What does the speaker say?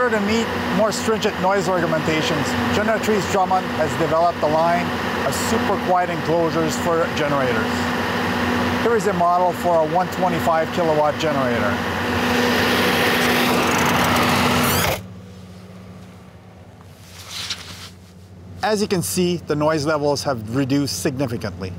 order to meet more stringent noise regulations, Generatrice Drummond has developed a line of super quiet enclosures for generators. Here is a model for a 125 kilowatt generator. As you can see, the noise levels have reduced significantly.